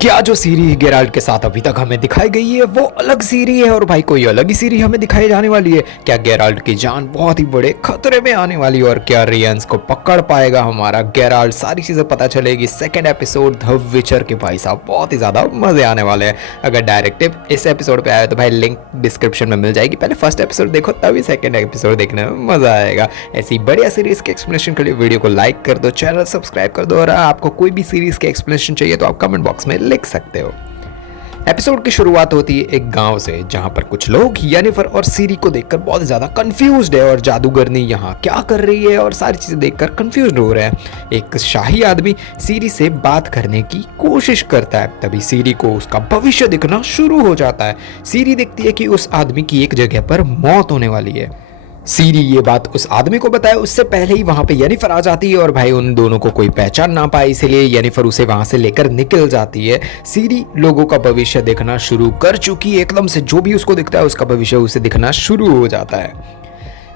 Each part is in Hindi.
क्या जो सीरीज गेराल्ट के साथ अभी तक हमें दिखाई गई है वो अलग सीरीज है और भाई कोई अलग ही सीरीज हमें दिखाई जाने वाली है। क्या गेराल्ट की जान बहुत ही बड़े खतरे में आने वाली है और क्या रियंस को पकड़ पाएगा हमारा गेराल्ट, सारी चीजें पता चलेगी सेकंड एपिसोड द विचर के। भाई साहब बहुत ही ज्यादा मजे आने वाले हैं। अगर डायरेक्टिव इस एपिसोड पे आया तो भाई लिंक डिस्क्रिप्शन में मिल जाएगी, पहले फर्स्ट एपिसोड देखो तभी सेकंड एपिसोड देखने में मजा आएगा। ऐसी बढ़िया सीरीज के एक्सप्लेनेशन के लिए वीडियो को लाइक कर दो, चैनल सब्सक्राइब कर दो और आपको कोई भी सीरीज के एक्सप्लेनेशन चाहिए तो आप कमेंट बॉक्स में लिख सकते हो। एपिसोड की शुरुआत होती है एक गांव से जहां पर कुछ लोग येनिफर और सीरी को देखकर बहुत ज्यादा कंफ्यूज्ड है और जादूगरनी यहां क्या कर रही है और सारी चीजें देखकर कंफ्यूज्ड हो रहे हैं। एक शाही आदमी सीरी से बात करने की कोशिश करता है, तभी सीरी को उसका भविष्य दिखना शुरू हो जाता है। सीरी देखती है कि उस आदमी की एक जगह पर मौत होने वाली है। सीरी ये बात उस आदमी को बताए उससे पहले ही वहां पे येनिफर आ जाती है और भाई उन दोनों को कोई पहचान ना पाए इसलिए येनिफर उसे वहां से लेकर निकल जाती है। सीरी लोगों का भविष्य देखना शुरू कर चुकी है, एकदम से जो भी उसको दिखता है उसका भविष्य उसे दिखना शुरू हो जाता है।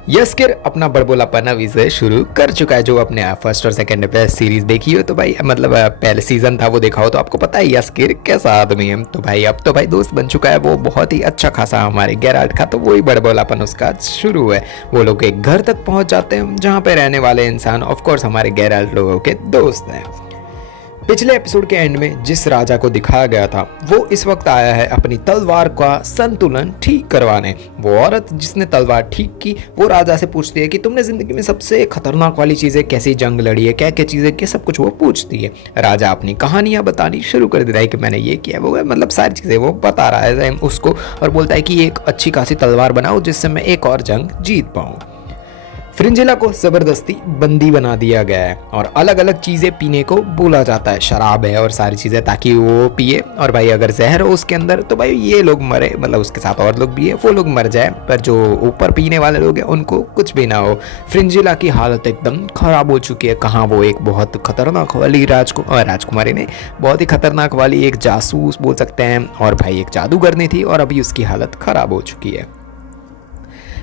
यस्किर अपना बड़बोलापन अभी से शुरू कर चुका है। जो अपने फर्स्ट और सेकंड पे सीरीज देखी हो तो भाई मतलब पहले सीजन था वो देखा हो तो आपको पता है यस्किर कैसा आदमी है। तो भाई अब तो भाई दोस्त बन चुका है वो, बहुत ही अच्छा खासा हमारे गेराल्ट का, तो वही बड़बोलापन उसका शुरू है। वो लोग एक घर तक पहुंच जाते हैं जहां पे रहने वाले इंसान ऑफकोर्स हमारे गेराल्ट लोगों के दोस्त हैं। पिछले एपिसोड के एंड में जिस राजा को दिखाया गया था वो इस वक्त आया है अपनी तलवार का संतुलन ठीक करवाने। वो औरत जिसने तलवार ठीक की वो राजा से पूछती है कि तुमने जिंदगी में सबसे खतरनाक वाली चीजें कैसी जंग लड़ी है, क्या क्या चीजें, क्या सब कुछ वो पूछती है। राजा अपनी कहानियां बतानी शुरू कर दे रहा है कि मैंने ये किया वो, मतलब सारी चीजें वो बता रहा है उसको और बोलता है कि एक अच्छी खासी तलवार बनाओ जिससे मैं एक और जंग जीत पाऊं। फ्रिंजिला को जबरदस्ती बंदी बना दिया गया है और अलग अलग चीजें पीने को बोला जाता है, शराब है और सारी चीजें, ताकि वो पिए और भाई अगर जहर हो उसके अंदर तो भाई ये लोग मरे, मतलब उसके साथ और लोग भी है वो लोग मर जाए, पर जो ऊपर पीने वाले लोग हैं उनको कुछ भी ना हो। फ्रिंजिला की हालत एकदम खराब हो चुकी है। कहाँ वो एक बहुत खतरनाक वाली राजकुमारी ने बहुत ही खतरनाक वाली एक जासूस बोल सकते हैं और भाई एक जादूगरनी थी और अभी उसकी हालत खराब हो चुकी है।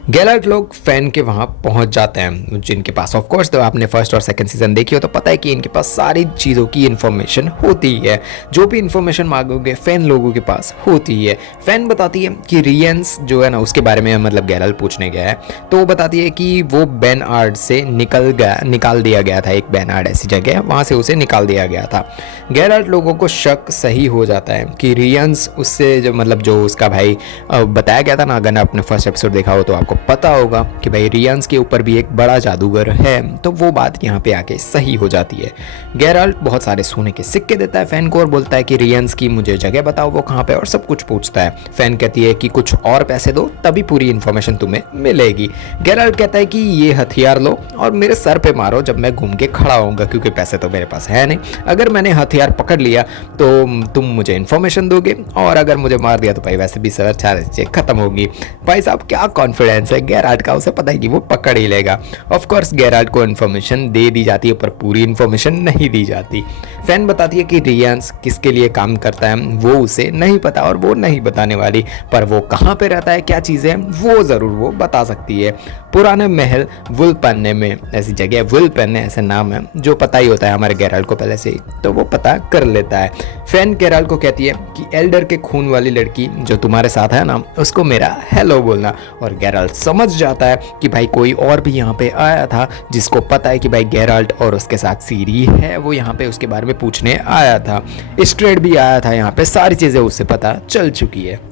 गेराल्ट लोग फैन के वहां पहुंच जाते हैं जिनके पास ऑफ कोर्स तो आपने फर्स्ट और सेकंड सीजन देखी हो तो पता है कि इनके पास सारी चीज़ों की इन्फॉर्मेशन होती है। जो भी इन्फॉर्मेशन मांगोगे फैन लोगों के पास होती है। फैन बताती है कि रियंस जो है ना उसके बारे में मतलब गेराल्ट पूछने गया है तो वो बताती है कि वो बेनआर्ड से निकाल दिया गया था। एक बेनआर्ड ऐसी जगह है वहाँ से उसे निकाल दिया गया था। गेराल्ट लोगों को शक सही हो जाता है कि रियंस उससे जो मतलब जो उसका भाई बताया गया था ना, अगर आपने फर्स्ट एपिसोड देखा हो तो आपको पता होगा कि भाई रियंस के ऊपर भी एक बड़ा जादूगर है, तो वो बात यहाँ पे आके सही हो जाती है। गेराल्ट बहुत सारे सोने के सिक्के देता है फैन को और बोलता है कि रियंस की मुझे जगह बताओ वो कहाँ पे, और सब कुछ पूछता है। फैन कहती है कि कुछ और पैसे दो तभी पूरी इन्फॉर्मेशन तुम्हें मिलेगी। गेराल्ट कहता है कि ये हथियार लो और मेरे सर पे मारो जब मैं घूम के खड़ा होऊंगा, क्योंकि पैसे तो मेरे पास है नहीं। अगर मैंने हथियार पकड़ लिया तो तुम मुझे इन्फॉर्मेशन दोगे और अगर मुझे मार दिया तो भाई वैसे भी सर खत्म होगी। भाई साहब क्या कॉन्फिडेंस है गेराल्ट का, उसे पता है कि वो पकड़ ही लेगा। ऑफ कोर्स गेराल्ट को इन्फॉर्मेशन दे दी जाती है पर पूरी इन्फॉर्मेशन नहीं दी जाती। फैन बताती है कि रियंस किसके लिए काम करता है वो उसे नहीं पता और वो नहीं बताने वाली, पर वो कहाँ पे रहता है क्या चीज़ें वो ज़रूर वो बता सकती है। पुराने महल वुलपेन में ऐसी जगह, वुलपेन ऐसा नाम है जो पता ही होता है हमारे गेराल्ट को पहले से ही, तो वो पता कर लेता है। फैन गेराल्ट को कहती है कि एल्डर के खून वाली लड़की जो तुम्हारे साथ है ना उसको मेरा हेलो बोलना, और गेराल्ट समझ जाता है कि भाई कोई और भी यहाँ पे आया था जिसको पता है कि भाई गेराल्ट और उसके साथ सीरी है, वो यहाँ पे उसके बारे में पूछने आया था। स्ट्रेट भी आया था यहाँ पे, सारी चीज़ें उससे पता चल चुकी है।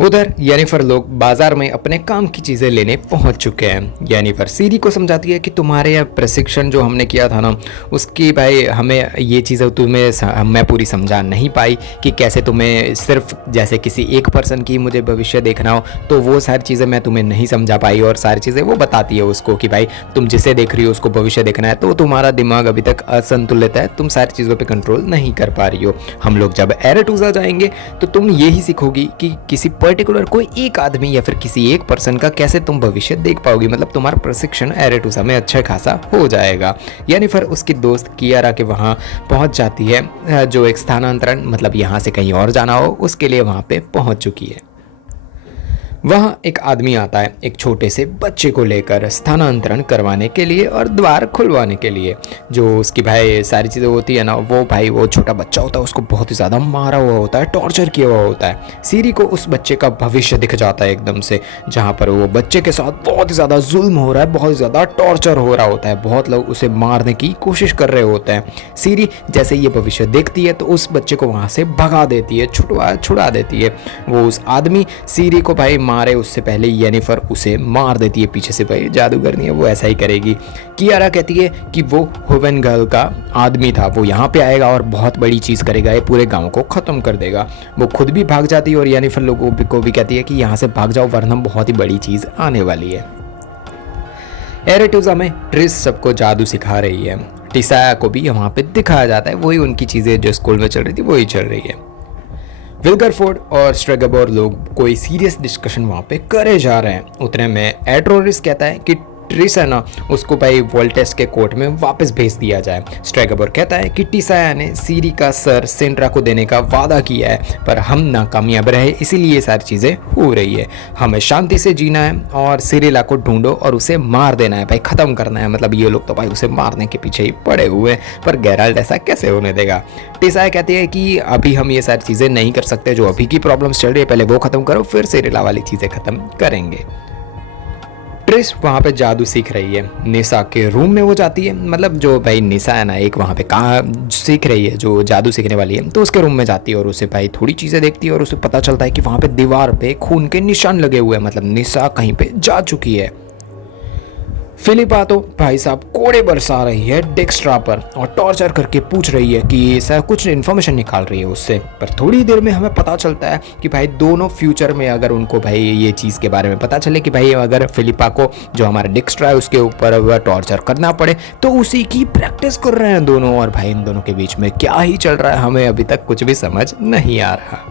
उधर येनिफर लोग बाजार में अपने काम की चीज़ें लेने पहुंच चुके हैं। येनिफर सीरी को समझाती है कि तुम्हारे यह प्रशिक्षण जो हमने किया था ना उसकी भाई हमें ये चीज़ें तुम्हें मैं पूरी समझा नहीं पाई कि कैसे तुम्हें सिर्फ जैसे किसी एक पर्सन की मुझे भविष्य देखना हो, तो वो सारी चीज़ें मैं तुम्हें नहीं समझा पाई और सारी चीज़ें वो बताती है उसको कि भाई तुम जिसे देख रही हो उसको भविष्य देखना है तो तुम्हारा दिमाग अभी तक असंतुलित है, तुम सारी चीज़ों पर कंट्रोल नहीं कर पा रही हो। हम लोग जब एरेटूजा जाएंगे तो तुम यही सीखोगी कि किसी पर्टिकुलर कोई एक आदमी या फिर किसी एक पर्सन का कैसे तुम भविष्य देख पाओगी, मतलब तुम्हारा प्रशिक्षण एरेटूजा में अच्छा खासा हो जाएगा। यानी फिर उसकी दोस्त कियारा के वहाँ पहुँच जाती है जो एक स्थानांतरण मतलब यहाँ से कहीं और जाना हो उसके लिए वहाँ पे पहुँच चुकी है। वहाँ एक आदमी आता है एक छोटे से बच्चे को लेकर स्थानांतरण करवाने के लिए और द्वार खुलवाने के लिए। जो उसकी भाई सारी चीज़ें होती है ना, वो भाई वो छोटा बच्चा होता है उसको बहुत ही ज़्यादा मारा हुआ होता है, टॉर्चर किया हुआ होता है। सीरी को उस बच्चे का भविष्य दिख जाता है एकदम से, जहाँ पर वो बच्चे के साथ बहुत ही ज़्यादा जुल्म हो रहा है, बहुत ही ज़्यादा टॉर्चर हो रहा होता है, बहुत लोग उसे मारने की कोशिश कर रहे होते हैं। सीरी जैसे ये भविष्य देखती है तो उस बच्चे को वहाँ से भगा देती है, छुड़ा देती है। वो उस आदमी सीरी को भाई मारे उससे पहले येनिफर उसे मार देती है पीछे से। भाई जादूगरनी है, वो ऐसा ही करेगी। कियारा कहती है कि वो होवेन गर्ल का आदमी था, वो यहाँ पे आएगा और बहुत बड़ी चीज़ करेगा, ये पूरे गांव को ख़त्म कर देगा। वो खुद भी भाग जाती है और येनिफर लोगों को भी कहती है कि यहाँ से भाग जाओ वरना बहुत ही बड़ी चीज़ आने वाली है। एरेटुजा में ट्रिस सबको जादू सिखा रही है। टिसाया को भी वहाँ पे दिखाया जाता है, वही उनकी चीज़ें जो स्कूल में चल रही थी वही चल रही है। विल्गरफोर्ड और स्ट्रेगोर लोग कोई सीरियस डिस्कशन वहाँ पे करे जा रहे हैं। उतने में एड्रोरिस कहता है कि ट्रिस है ना, उसको भाई वोल्टेस के कोर्ट में वापस भेज दिया जाए। स्ट्रेगोर कहता है कि टिसाया ने सीरी का सर सेंड्रा को देने का वादा किया है पर हम नाकामयाब रहे, इसीलिए ये सारी चीज़ें हो रही है। हमें शांति से जीना है और सिरिला को ढूंढो और उसे मार देना है, भाई ख़त्म करना है। मतलब ये लोग तो भाई उसे मारने के पीछे ही पड़े हुए हैं, पर गेराल्ट ऐसा कैसे होने देगा। टिसाया कहती है कि अभी हम ये सारी चीज़ें नहीं कर सकते, जो अभी की प्रॉब्लम्स चल रही है पहले वो ख़त्म करो, फिर सिरिला वाली चीज़ें ख़त्म करेंगे। ट्रिस वहाँ पे जादू सीख रही है, निशा के रूम में वो जाती है। मतलब जो भाई निशा है ना, एक वहाँ पे कहाँ सीख रही है, जो जादू सीखने वाली है, तो उसके रूम में जाती है और उसे भाई थोड़ी चीज़ें देखती है और उसे पता चलता है कि वहाँ पे दीवार पे खून के निशान लगे हुए हैं, मतलब निशा कहीं पे जा चुकी है। फिलिपा तो भाई साहब कोड़े बरसा रही है डेक्स्ट्रा पर और टॉर्चर करके पूछ रही है कि ऐसा कुछ इन्फॉर्मेशन निकाल रही है उससे। पर थोड़ी देर में हमें पता चलता है कि भाई दोनों फ्यूचर में अगर उनको भाई ये चीज़ के बारे में पता चले कि भाई अगर फिलिपा को जो हमारा डेक्स्ट्रा है उसके ऊपर वह टॉर्चर करना पड़े तो उसी की प्रैक्टिस कर रहे हैं दोनों। और भाई इन दोनों के बीच में क्या ही चल रहा है हमें अभी तक कुछ भी समझ नहीं आ रहा।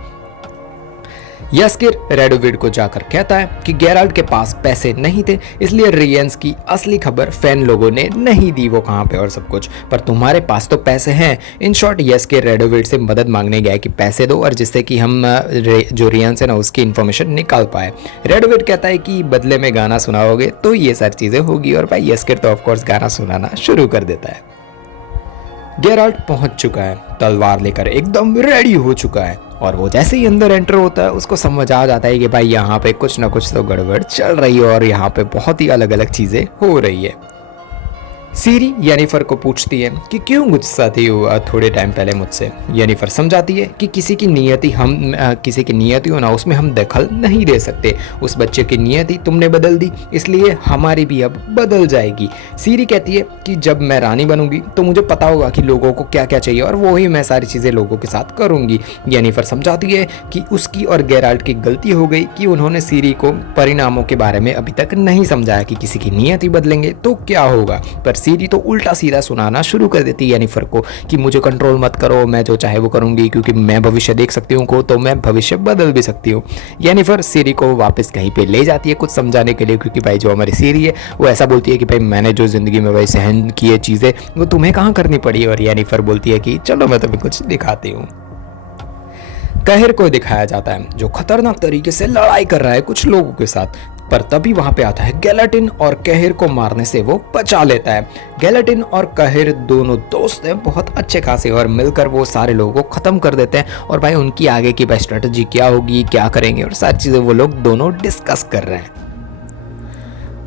यस्किर रेडोविड को जाकर कहता है कि गेराल्ट के पास पैसे नहीं थे, इसलिए रियंस की असली खबर फैन लोगों ने नहीं दी, वो कहाँ पे और सब कुछ, पर तुम्हारे पास तो पैसे हैं। इन शॉर्ट यस्किर रेडोविड से मदद मांगने गया कि पैसे दो और जिससे कि हम जो रियंस है ना उसकी इन्फॉर्मेशन निकाल पाए। रेडोविड कहता है कि बदले में गाना सुनाओगे तो ये सारी चीज़ें होगी और भाई यस्किर तो ऑफकोर्स गाना सुनाना शुरू कर देता है। गेराल्ट पहुंच चुका है, तलवार लेकर एकदम रेडी हो चुका है और वो जैसे ही अंदर एंटर होता है उसको समझ आ जाता है कि भाई यहाँ पे कुछ ना कुछ तो गड़बड़ चल रही है और यहाँ पे बहुत ही अलग अलग चीज़ें हो रही है। सीरी येनिफर को पूछती है कि क्यों गुस्सा थी थोड़े टाइम पहले मुझसे। येनिफर समझाती है कि किसी की नियति हो ना उसमें हम दखल नहीं दे सकते। उस बच्चे की नियति तुमने बदल दी, इसलिए हमारी भी अब बदल जाएगी। सीरी कहती है कि जब मैं रानी बनूंगी तो मुझे पता होगा कि लोगों को क्या क्या चाहिए और वो ही मैं सारी चीज़ें लोगों के साथ करूंगी। येनिफर समझाती है कि उसकी और गेराल्ट की गलती हो गई कि उन्होंने सीरी को परिणामों के बारे में अभी तक नहीं समझाया कि किसी की नियति बदलेंगे तो क्या होगा। पर सीरी तो उल्टा सीधा सुनाना शुरू कर देती है येनिफर को कि मुझे कंट्रोल मत करो, मैं जो चाहे वो करूंगी, क्योंकि मैं भविष्य देख सकती हूँ को तो मैं भविष्य बदल भी सकती हूँ। येनिफर सीरी को वापस कहीं पे ले जाती है कुछ समझाने के लिए, क्योंकि भाई जो हमारी सीरी है वो ऐसा बोलती है कि भाई मैंने जो जिंदगी में भाई सहन किए चीज़ें वो तुम्हें कहाँ करनी पड़ी। और येनिफर बोलती है कि चलो मैं तुम्हें कुछ दिखाती हूँ। कहर को दिखाया जाता है जो खतरनाक तरीके से लड़ाई कर रहा है कुछ लोगों के साथ, पर तभी वहां पे आता है गैलेटिन और कहर को मारने से वो बचा लेता है। गैलेटिन और कहर दोनों दोस्त हैं बहुत अच्छे खासे और मिलकर वो सारे लोगों को खत्म कर देते हैं और भाई उनकी आगे की स्ट्रेटजी क्या होगी, क्या करेंगे और सारी चीजें वो लोग दोनों डिस्कस कर रहे हैं।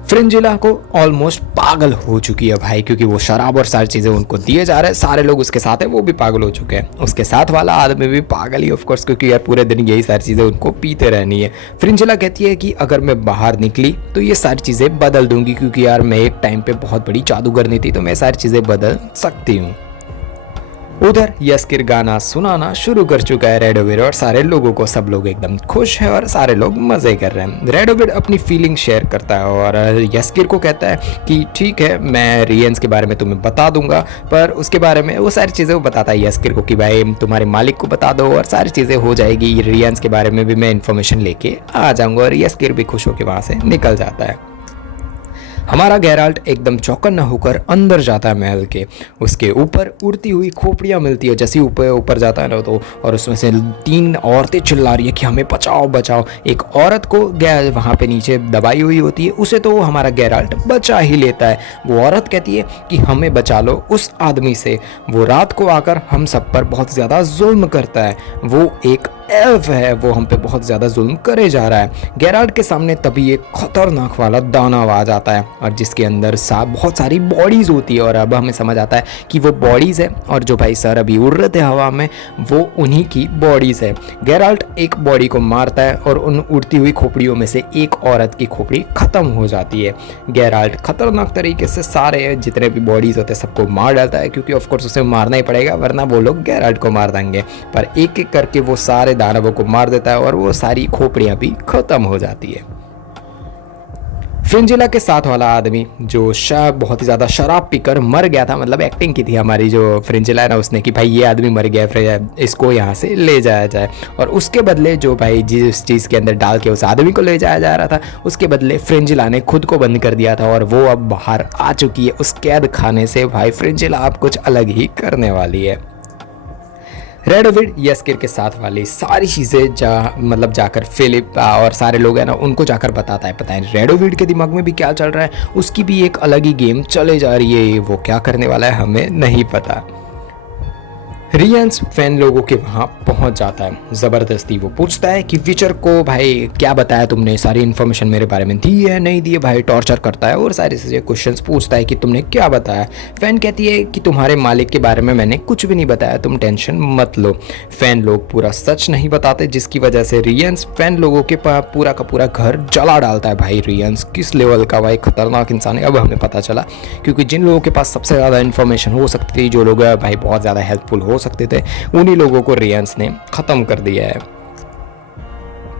फ्रिंजिला को ऑलमोस्ट पागल हो चुकी है भाई, क्योंकि वो शराब और सारी चीज़ें उनको दिए जा रहे हैं, सारे लोग उसके साथ हैं वो भी पागल हो चुके हैं, उसके साथ वाला आदमी भी पागल ही ऑफ कोर्स, क्योंकि यार पूरे दिन यही सारी चीज़ें उनको पीते रहनी है। फ्रिंजिला कहती है कि अगर मैं बाहर निकली तो ये सारी चीज़ें बदल दूंगी, क्योंकि यार मैं एक टाइम पे बहुत बड़ी जादूगरनी थी तो मैं सारी चीज़ें बदल सकती हूँ। उधर यस्किर गाना सुनाना शुरू कर चुका है रेडोविड और सारे लोगों को, सब लोग एकदम खुश है और सारे लोग मजे कर रहे हैं। रेडोविड अपनी फीलिंग शेयर करता है और यस्किर को कहता है कि ठीक है मैं रियंस के बारे में तुम्हें बता दूंगा, पर उसके बारे में वो सारी चीज़ें वो बताता है यस्किर को कि भाई तुम्हारे मालिक को बता दो और सारी चीज़ें हो जाएगी, रियंस के बारे में भी मैं इन्फॉर्मेशन लेके आ जाऊँगा। और यस्किर भी खुश होकर वहाँ से निकल जाता है। हमारा गेराल्ट एकदम चौकन्ना होकर अंदर जाता है महल के। उसके ऊपर उड़ती हुई खोपड़ियाँ मिलती है, जैसे ऊपर ऊपर जाता है ना तो, और उसमें से 3 औरतें चिल्ला रही है कि हमें बचाओ बचाओ। एक औरत को वहाँ पे नीचे दबाई हुई होती है, उसे तो हमारा गेराल्ट बचा ही लेता है। वो औरत कहती है कि हमें बचा लो उस आदमी से, वो रात को आकर हम सब पर बहुत ज़्यादा जुल्म करता है, वो एक एल्फ है, वो हम पे बहुत ज़्यादा जुल्म करे जा रहा है। गेराल्ट के सामने तभी एक खतरनाक वाला दानव आ जाता है, और जिसके अंदर बहुत सारी बॉडीज़ होती है। और अब हमें समझ आता है कि वो बॉडीज़ है, और जो भाई सर अभी उड़ रहे थे हवा में वो उन्हीं की बॉडीज़ है। गेराल्ट एक बॉडी को मारता है और उन उड़ती हुई खोपड़ियों में से एक औरत की खोपड़ी ख़त्म हो जाती है। गेराल्ट खतरनाक तरीके से सारे जितने भी बॉडीज़ होते हैं सबको मार डालता है, क्योंकि ऑफकोर्स उसे मारना ही पड़ेगा वरना वो लोग गेराल्ट को मार देंगे। पर एक एक करके वो सारे दानवों को मार देता है और वो सारी खोपड़ियां भी खत्म हो जाती है। फ्रिंजिला के साथ वाला आदमी जो बहुत ही ज़्यादा शराब पीकर मर गया था, मतलब एक्टिंग की थी हमारी जो फ्रिंजिला है ना उसने कि भाई ये आदमी मर गया, फिर इसको यहाँ से ले जाया जाए। और उसके बदले जो भाई जिस चीज़ के अंदर डाल के उस आदमी को ले जाया जा रहा था, उसके बदले फ्रिंजिला ने खुद को बंद कर दिया था, और वो अब बाहर आ चुकी है उस कैद खाने से। भाई फ्रिंजिला अब कुछ अलग ही करने वाली है। रेडोविड यस्किर के साथ वाली सारी चीज़ें जाकर फिलिप और सारे लोग हैं ना उनको जाकर बताता है। पता है रेडोविड के दिमाग में भी क्या चल रहा है, उसकी भी एक अलग ही गेम चले जा रही है, वो क्या करने वाला है हमें नहीं पता। रियंस फैन लोगों के वहाँ पहुँच जाता है ज़बरदस्ती। वो पूछता है कि विचर को भाई क्या बताया तुमने, सारी इन्फॉर्मेशन मेरे बारे में दी है नहीं दी है। भाई टॉर्चर करता है और सारी चीज़ें क्वेश्चंस पूछता है कि तुमने क्या बताया। फैन कहती है कि तुम्हारे मालिक के बारे में मैंने कुछ भी नहीं बताया, तुम टेंशन मत लो। फैन लोग पूरा सच नहीं बताते, जिसकी वजह से रियंस फैन लोगों के पूरा का पूरा घर जला डालता है। भाई रियंस किस लेवल का भाई खतरनाक इंसान है अब हमें पता चला, क्योंकि जिन लोगों के पास सबसे ज़्यादा इन्फॉर्मेशन हो सकती थी, जो लोग भाई बहुत ज़्यादा हेल्पफुल हो सकते थे, उन्हीं लोगों को रियंस ने खत्म कर दिया है।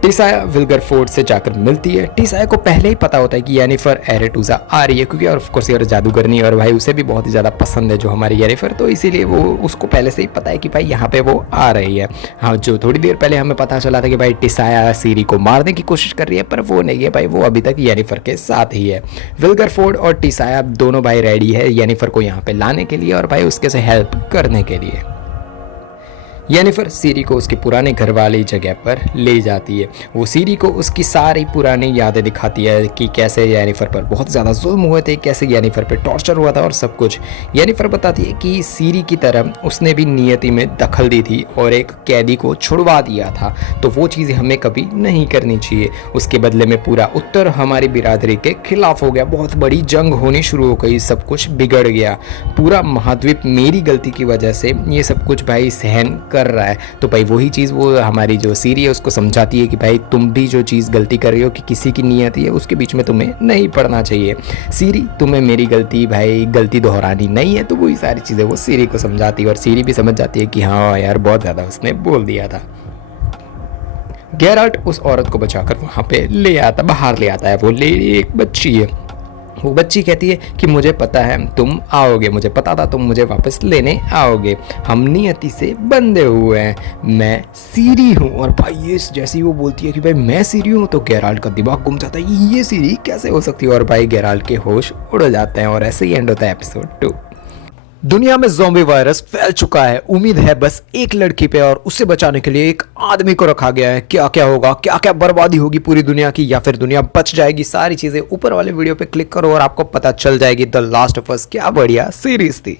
टिसाया विल्गरफोर्ड से जाकर मिलती है। टिसाया को पहले ही पता होता है कि येनिफर एरेटूजा आ रही है, क्योंकि ऑफ कोर्स ये जादूगरनी और भाई उसे भी बहुत ही ज़्यादा पसंद है जो हमारी येनिफर, तो इसीलिए वो उसको पहले से ही पता है कि भाई यहाँ पे वो आ रही है। हाँ, जो थोड़ी देर पहले हमें पता चला था कि भाई टिसाया सीरी को मारने की कोशिश कर रही है, पर वो नहीं है भाई, वो अभी तक येनिफर के साथ ही है। विल्गरफोर्ड और टिसाया दोनों भाई रेडी है येनिफर को यहाँ पे लाने के लिए और भाई उसके से हेल्प करने के लिए। येनिफर सीरी को उसके पुराने घर वाली जगह पर ले जाती है। वो सीरी को उसकी सारी पुरानी यादें दिखाती है कि कैसे येनिफर पर बहुत ज़्यादा जुल्म हुए थे, कैसे येनिफर पर टॉर्चर हुआ था और सब कुछ। येनिफर बताती है कि सीरी की तरह उसने भी नियति में दखल दी थी और एक कैदी को छुड़वा दिया था, तो वो चीज़ें हमें कभी नहीं करनी चाहिए। उसके बदले में पूरा उत्तर हमारी बिरादरी के खिलाफ हो गया, बहुत बड़ी जंग होनी शुरू हो गई, सब कुछ बिगड़ गया। पूरा महाद्वीप मेरी गलती की वजह से ये सब कुछ भाई सहन कर रहा है। तो भाई वही चीज़ वो हमारी जो सीरी है उसको समझाती है कि भाई तुम भी जो चीज़ गलती कर रही हो कि किसी की नीयत है उसके बीच में तुम्हें नहीं पड़ना चाहिए। सीरी तुम्हें मेरी गलती भाई गलती दोहरानी नहीं है, तो वही सारी चीज़ें वो सीरी को समझाती है और सीरी भी समझ जाती है कि हाँ यार बहुत ज़्यादा उसने बोल दिया था। गेराल्ट उस औरत को बचाकर वहाँ पे बाहर ले आता है। वो एक बच्ची है। वो बच्ची कहती है कि मुझे पता है तुम आओगे, मुझे पता था तुम मुझे वापस लेने आओगे, हम नियति से बंधे हुए हैं, मैं सीरी हूँ। और भाई ये जैसे ही वो बोलती है कि भाई मैं सीरी हूँ, तो गेराल्ट का दिमाग घूम जाता है, ये सीरी कैसे हो सकती है, और भाई गेराल्ट के होश उड़ जाते हैं। और ऐसे ही एंड होता है एपिसोड 2। दुनिया में ज़ॉम्बी वायरस फैल चुका है, उम्मीद है बस एक लड़की पे और उसे बचाने के लिए एक आदमी को रखा गया है। क्या क्या होगा, क्या क्या बर्बादी होगी पूरी दुनिया की, या फिर दुनिया बच जाएगी, सारी चीज़ें ऊपर वाले वीडियो पे क्लिक करो और आपको पता चल जाएगी। द लास्ट ऑफ अस क्या बढ़िया सीरीज थी।